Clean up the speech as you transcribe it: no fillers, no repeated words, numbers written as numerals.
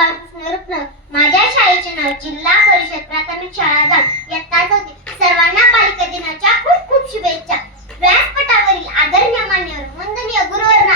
बाळकृष्ण रुपनर. माझ्या शाळेचे नाव जिल्हा परिषद प्राथमिक शाळा जाम, इयत्ता 4. सर्वांना पालिका दिनाच्या खूप खूप शुभेच्छा. व्यासपीठावरील आदरणीय मान्यवर, वंदनीय गुरुवर्ग